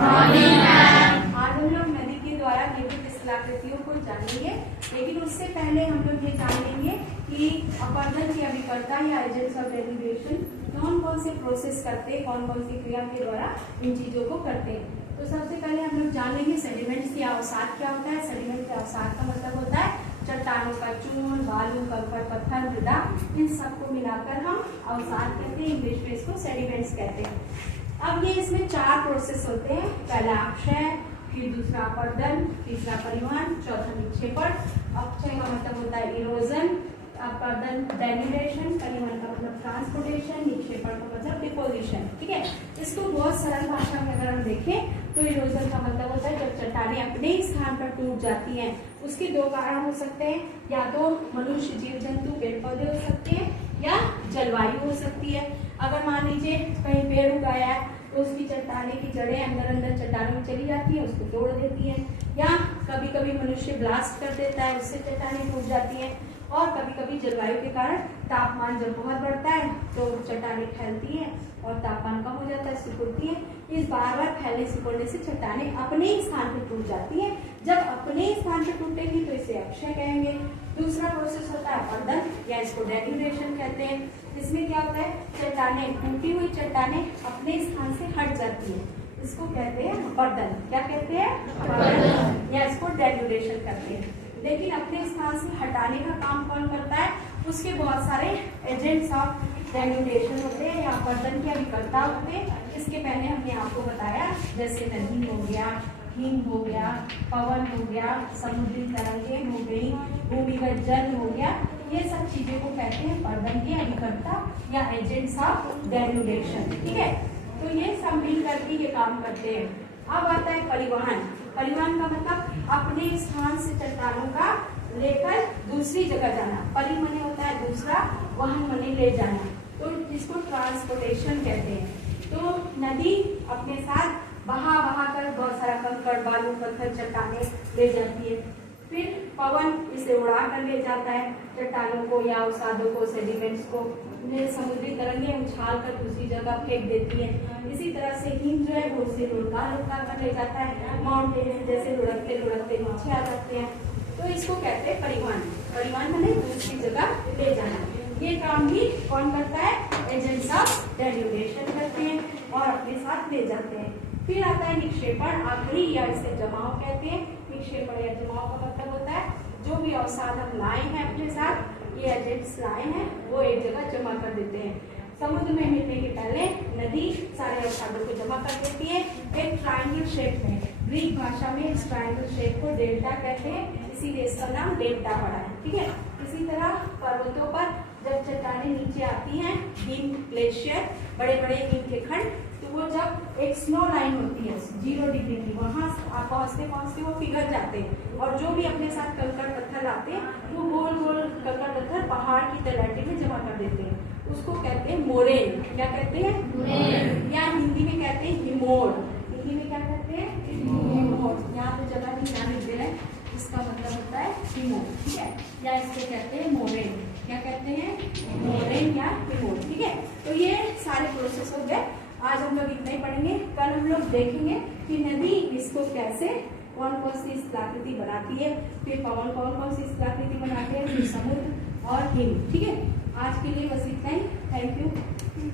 आज हम लोग नदी के द्वारा निर्मित स्थलाकृतियों को जानेंगे, लेकिन उससे पहले हम लोग ये जान लेंगे कि अपरदन की अभिकर्ता या एजेंट्स ऑफ डेरिवेशन कौन कौन से प्रोसेस करते हैं, कौन कौन सी क्रिया के द्वारा इन चीजों को करते हैं। तो सबसे पहले हम लोग जान लेंगे सेडिमेंट्स की अवसाद क्या होता है। सेडिमेंट के अवसाद का मतलब होता है चट्टानों का चूर्ण, बालू, कंकड़, पत्थर, मृदा, इन सबको मिलाकर हम अवसाद कहते हैं। इंग्लिश में इसको सेडिमेंट्स कहते हैं। अब ये इसमें 4 प्रोसेस होते हैं। पहला अक्षय, फिर दूसरा अपरदन, तीसरा परिवहन, चौथा निक्षेपण। अक्षय का मतलब होता है इरोजन, अपरदन डेन्यूडेशन, परिवहन का मतलब ट्रांसपोर्टेशन, निक्षेपण का मतलब डिपोजिशन। ठीक है, इसको बहुत सरल भाषा में अगर हम देखें तो इरोजन का मतलब होता है जब चट्टानें अपने ही स्थान पर टूट जाती हैं। उसके 2 कारण हो सकते हैं, या तो मनुष्य, जीव जंतु, पेड़ पौधे हो सकते हैं, या जलवायु हो सकती है। अगर मान लीजिए कहीं पेड़ उगाया है तो उसकी चट्टाने की जड़ें अंदर अंदर चट्टानों में चली जाती है, उसको तोड़ देती है, या कभी कभी मनुष्य ब्लास्ट कर देता है, उससे चट्टानें टूट जाती हैं। और कभी कभी जलवायु के कारण तापमान जब बहुत बढ़ता है तो चट्टानें फैलती हैं और तापमान कम हो जाता है, सिकुड़ती है। इस बार बार फैलने सिकुड़ने से चट्टानें अपने ही स्थान पर टूट जाती हैं। जब अपने ही स्थान पर टूटेगी तो इसे अक्षय कहेंगे। दूसरा प्रोसेस होता है अपरदन, या इसको डेन्यूडेशन कहते हैं। इसमें क्या होता है, चट्टानें, टूटी हुई चट्टानें अपने स्थान से हट जाती हैं, इसको कहते हैं अपरदन। क्या कहते हैं? अपरदन। या इसको डेन्यूडेशन कहते हैं। लेकिन अपने स्थान से हटाने का काम कौन करता है? उसके बहुत सारे एजेंट्स ऑफ डेन्यूडेशन होते हैं या अपरदन के अभिकर्ता होते हैं। इसके पहले हमने आपको बताया, जैसे नदी हो गया, हिम हो गया, पवन हो गया, समुद्री तरंगें हो गई, भूमिगत जल हो गया। ये सब चीजें को कहते हैं अपरदन के अभिकर्ता या एजेंट्स ऑफ डेन्यूडेशन। ठीक है, तो ये सब मिल करके ये काम करते हैं। अब आता है परिवहन। परिवहन का मतलब अपने स्थान से चट्टानों का लेकर दूसरी जगह जाना। परि मने होता है दूसरा, वहन मने ले जाना, तो इसको ट्रांसपोर्टेशन कहते हैं। तो नदी अपने साथ बहा बहा कर बहुत सारा कंकड़, बालू, पत्थर, चट्टानें ले जाती है। फिर पवन इसे उड़ा कर ले जाता है चट्टानों को या अवसादों को, सेडिमेंट्स को। समुद्री तरंगें उछाल कर दूसरी जगह फेंक देती है। इसी तरह से हिम जो है वो उसे लुढ़का लुढ़का कर ले जाता है। माउंटेन जैसे लुढ़कते लुढ़कते नीचे आ जाते हैं, तो इसको कहते हैं परिवहन। परिवहन माने दूसरी जगह ले जाना। ये काम भी कौन करता है? एजेंट्स ऑफ डेन्यूडेशन करते हैं और अपने साथ ले जाते हैं। फिर आता है निक्षेपण, आखिरी, या इसे जमाव कहते हैं। निक्षेपण या जमाव का मतलब होता है जो भी अवसाद हम लाए हैं अपने साथ, ये एजेंट्स लाए हैं, वो एक जगह जमा कर देते हैं। समुद्र में मिलने के पहले नदी सारे अवसादों को जमा कर देती है एक ट्रायंगल शेप में। ग्रीक भाषा में इस ट्रायंगल शेप को डेल्टा कहते हैं, इसीलिए इसका नाम डेल्टा पड़ा है। ठीक है, इसी तरह पर्वतों पर जब चट्टानें नीचे आती हैं, हिम ग्लेशियर, बड़े बड़े हिम के खंड, तो वो जब एक स्नो लाइन होती है 0 डिग्री की, वहां पहुंचते पहुंचते वो पिघल जाते हैं और जो भी अपने साथ कंकड़ पत्थर लाते हैं वो गोल गोल कंकड़ पत्थर पहाड़ की तलहटी में जमा कर देते हैं। उसको कहते हैं मोरेन। क्या कहते हैं? मोरेन। या हिंदी में कहते हैं हिमोर। हिंदी में क्या कहते हैं? हिमोर। यहाँ पे जगह भी ध्यान दे रहे हैं, इसका मतलब होता है हिमोर। ठीक है, या इसको कहते हैं मोरेन। क्या कहते हैं? मोरेन या हिमोर। ठीक है, तो ये सारे प्रोसेस हो गए। आज हम लोग इतना ही पढ़ेंगे। कल हम लोग देखेंगे कि नदी इसको कैसे कौन कौन सी स्थलाकृति बनाती है, फिर पवन कौन कौन सी स्थलाकृति बनाते हैं, फिर समुद्र और हिम। ठीक है, आज के लिए बस इतना ही। Thank you.